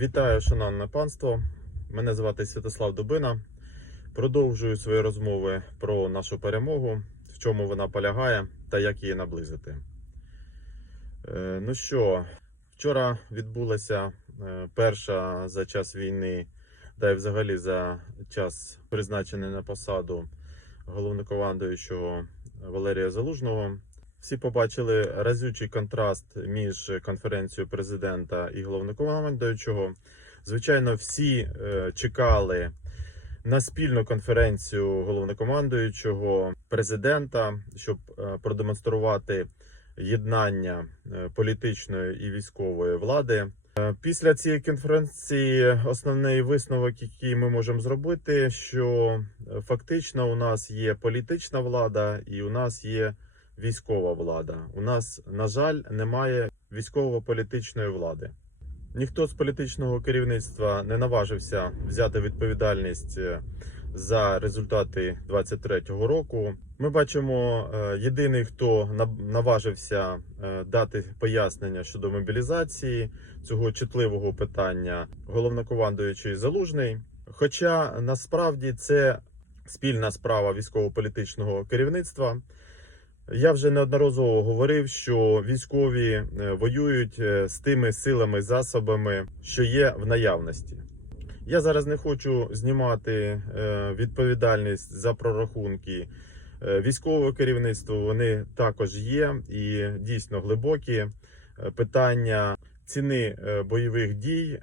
Вітаю, шановне панство. Мене звати Святослав Дубина. Продовжую свої розмови про нашу перемогу, в чому вона полягає та як її наблизити. Е, Ну що, вчора відбулася е, перша за час війни, та й взагалі за час призначений на посаду головнокомандуючого Валерія Залужного. Всі побачили разючий контраст між конференцією президента і головнокомандуючого. Звичайно, всі е, чекали на спільну конференцію головнокомандуючого президента, щоб е, продемонструвати єднання е, політичної і військової влади. Після цієї конференції основний висновок, який ми можемо зробити, що фактично у нас є політична влада і у нас є військова влада. У нас, на жаль, немає військово-політичної влади. Ніхто з політичного керівництва не наважився взяти відповідальність е, за результати 23-го року. Ми бачимо, е, єдиний, хто наважився е, дати пояснення щодо мобілізації цього чутливого питання, головнокомандуючий залужний. Хоча насправді це спільна справа військово-політичного керівництва. Я вже неодноразово говорив, що військові е, воюють е, з тими силами, засобами, що є в наявності. Я зараз не хочу знімати е, відповідальність за прорахунки військового керівництва. Вони також є і дійсно глибокі. Питання ціни бойових дій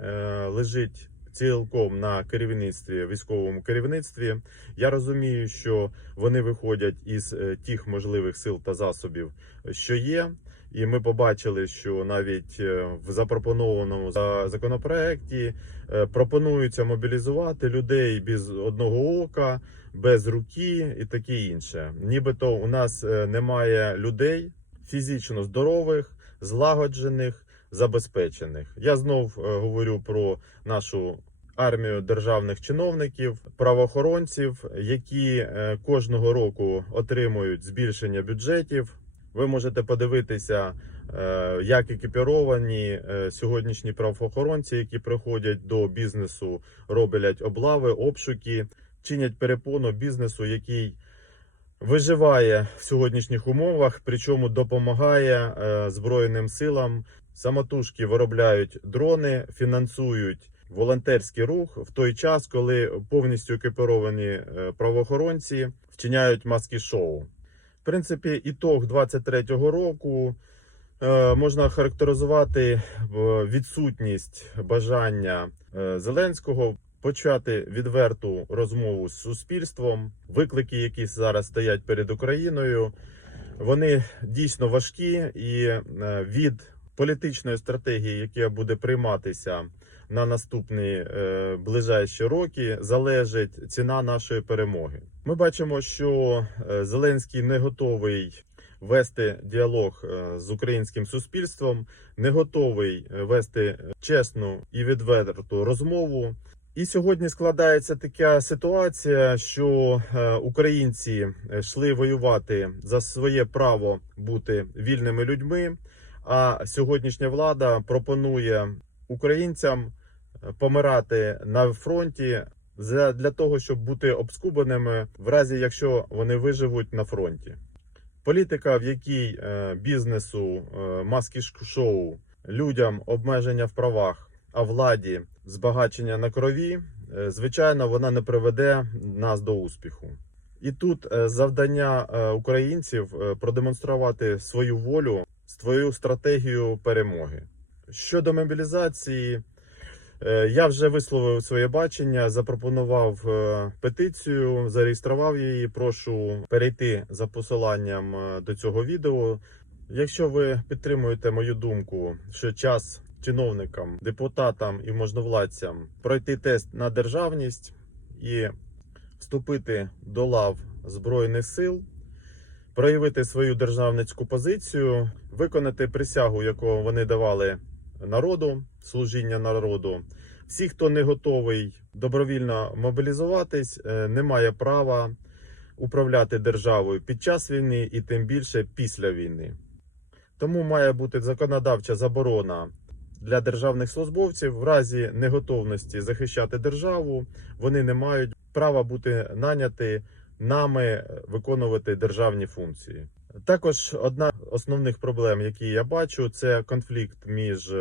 лежить цілком на керівництві, військовому керівництві. Я розумію, що вони виходять із е, тих можливих сил та засобів, що є. І ми побачили, що навіть е, в запропонованому за- законопроекті е, пропонується мобілізувати людей без одного ока, без руки і таке інше. Нібито у нас е, немає людей фізично здорових, злагоджених, забезпечених. Я знов е, говорю про нашу армію державних чиновників, правоохоронців, які е, кожного року отримують збільшення бюджетів. Ви можете подивитися, е, як екіпіровані сьогоднішні правоохоронці, які приходять до бізнесу, роблять облави, обшуки, чинять перепону бізнесу, який виживає в сьогоднішніх умовах, причому допомагає Збройним силам. Самотужки виробляють дрони, фінансують волонтерський рух в той час, коли повністю екіпіровані е, правоохоронці вчиняють маски шоу. В принципі, ітог 23-го року е, можна характеризувати е, відсутність бажання Зеленського почати відверту розмову з суспільством. Виклики, які зараз стоять перед Україною, вони дійсно важкі, і від політичної стратегії, яка буде прийматися на наступні е, ближайші роки, залежить ціна нашої перемоги. Ми бачимо, що е, Зеленський не готовий вести діалог е, з українським суспільством, не готовий е, вести чесну і відверту розмову. І сьогодні складається така ситуація, що українці йшли воювати за своє право бути вільними людьми. А сьогоднішня влада пропонує українцям е, помирати на фронті для того, щоб бути обскубаними в разі, якщо вони виживуть на фронті. Політика, в якій е, бізнесу, е, маски шоу, людям обмеження в правах, а владі збагачення на крові, звичайно, вона не приведе нас до успіху. І тут завдання українців продемонструвати свою волю, свою стратегію перемоги. Щодо мобілізації, е, я вже висловив своє бачення, запропонував е, петицію, зареєстрував її. Прошу перейти за посиланням е, до цього відео. Якщо ви підтримуєте мою думку, що час чиновникам, депутатам і можновладцям пройти тест на державність і вступити до лав Збройних сил, проявити свою державницьку позицію, виконати присягу, яку вони давали народу, служіння народу. Всі, хто не готовий добровільно мобілізуватись, е, не має права управляти державою під час війни і тим більше після війни. Тому має бути законодавча заборона для державних службовців в разі неготовності захищати державу, вони не мають права бути наняті нами виконувати державні функції. Також одна з основних проблем, які я бачу, це конфлікт між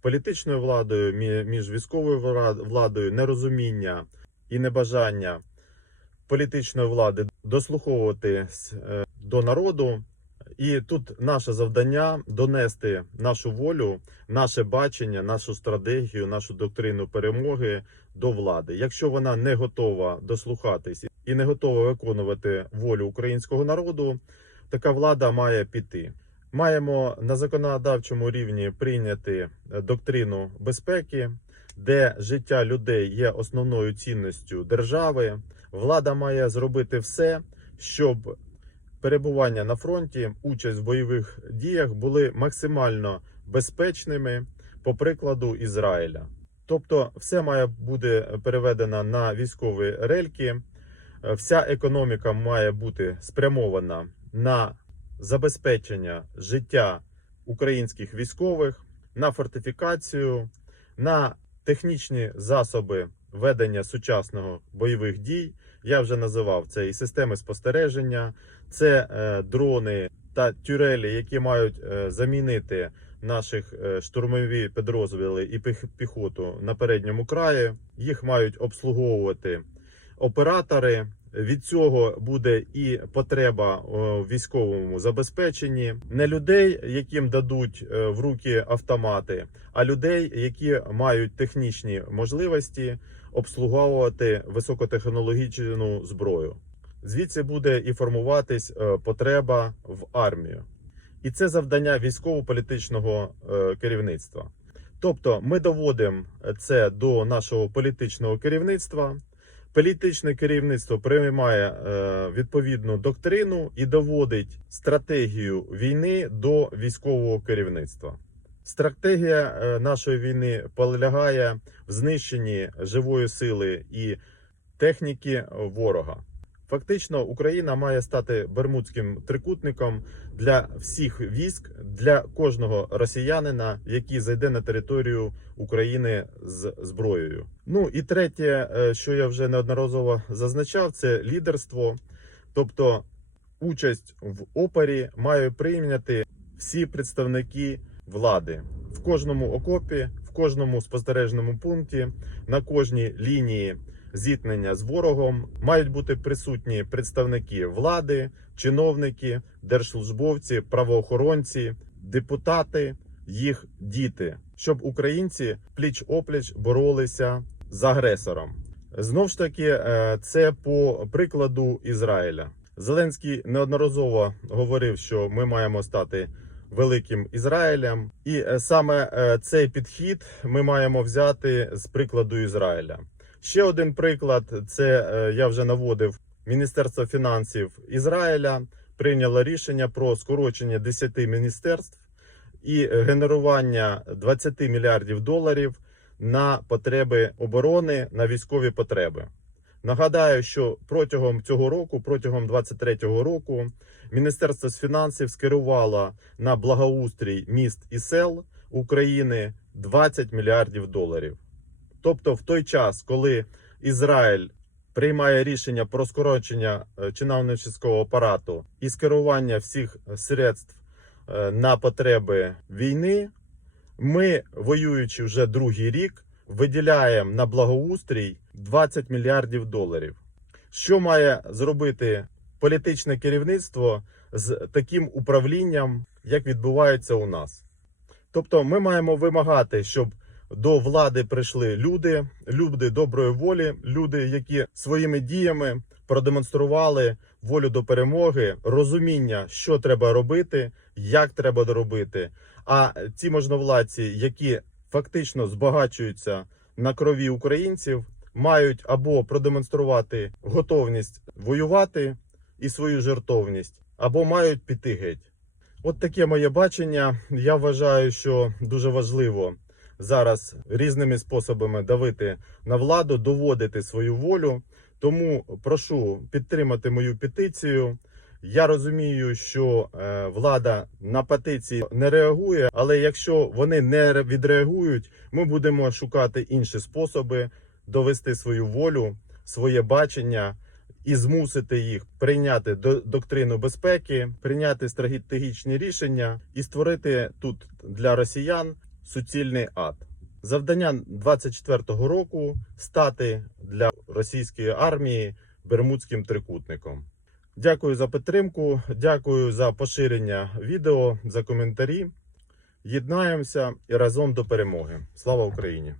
політичною владою, між військовою владою, нерозуміння і небажання політичної влади дослуховуватись е, до народу. І тут наше завдання донести нашу волю, наше бачення, нашу стратегію, нашу доктрину перемоги до влади. Якщо вона не готова дослухатись і не готова виконувати волю українського народу, така влада має піти. Маємо на законодавчому рівні прийняти е, доктрину безпеки, де життя людей є основною цінністю держави. Влада має зробити все, щоб перебування на фронті, участь в бойових діях були максимально безпечними, по прикладу Ізраїля. Тобто, все має бути переведено на військові рельки, вся економіка має бути спрямована на забезпечення життя українських військових, на фортифікацію, на технічні засоби ведення сучасного бойових дій. Я вже називав це і системи спостереження, це е, дрони та тюрелі, які мають е, замінити наших е, штурмові підрозділи і піх- піхоту на передньому краї. Їх мають обслуговувати оператори. Від цього буде і потреба в військовому забезпеченні не людей, яким дадуть е, в руки автомати, а людей, які мають технічні можливості обслуговувати високотехнологічну зброю. Звідси буде і формуватись е, потреба в армію, і це завдання військово-політичного е, керівництва. Тобто, ми доводимо це до нашого політичного керівництва. Політичне керівництво приймає е, відповідну доктрину і доводить стратегію війни до військового керівництва. Стратегія е, нашої війни полягає в знищенні живої сили і техніки ворога. Фактично, Україна має стати бермудським трикутником для всіх військ, для кожного росіянина, який зайде на територію України з зброєю. Ну і третє, е, що я вже неодноразово зазначав, це лідерство, тобто участь в опорі мають прийняти всі представники влади в кожному окопі, в кожному спостережному пункті, на кожній лінії зіткнення з ворогом мають бути присутні представники влади, чиновники, держслужбовці, правоохоронці, депутати, їх діти, щоб українці пліч опліч боролися з агресором. Знов ж таки, е, це по прикладу Ізраїля. Зеленський неодноразово говорив, що ми маємо стати великим Ізраїлем, і е, саме е, цей підхід ми маємо взяти з прикладу Ізраїля. Ще один приклад: це е, я вже наводив Міністерство фінансів Ізраїля прийняло рішення про скорочення 10 міністерств і генерування 20 мільярдів доларів на потреби оборони на військові потреби. Нагадаю, що протягом цього року, протягом 2023 року, Міністерство з фінансів скерувало на благоустрій міст і сел України 20 мільярдів доларів. Тобто, в той час, коли Ізраїль приймає рішення про скорочення е, чиновницького апарату і скерування всіх средств е, на потреби війни, ми, воюючи вже другий рік, виділяємо на благоустрій 20 мільярдів доларів. Що має зробити політичне керівництво з таким управлінням, як відбувається у нас? Тобто, ми маємо вимагати, щоб до влади прийшли люди, люди доброї волі, люди, які своїми діями продемонстрували волю до перемоги, розуміння, що треба робити, як треба робити. А ці можновладці, які фактично збагачуються на крові українців, мають або продемонструвати готовність воювати і свою жертовність, або мають піти геть. От таке моє бачення. Я вважаю, що дуже важливо зараз різними способами давити на владу, доводити свою волю. Тому прошу підтримати мою петицію Я розумію, що е, влада на петиції не реагує, але якщо вони не відреагують, ми будемо шукати інші способи довести свою волю, своє бачення і змусити їх прийняти до- доктрину безпеки, прийняти стратегічні рішення і створити тут для росіян суцільний ад. Завдання 24-го року стати для російської армії бермудським трикутником. Дякую за підтримку, дякую за поширення відео, за коментарі. Єднаємося і разом до перемоги. Слава Україні!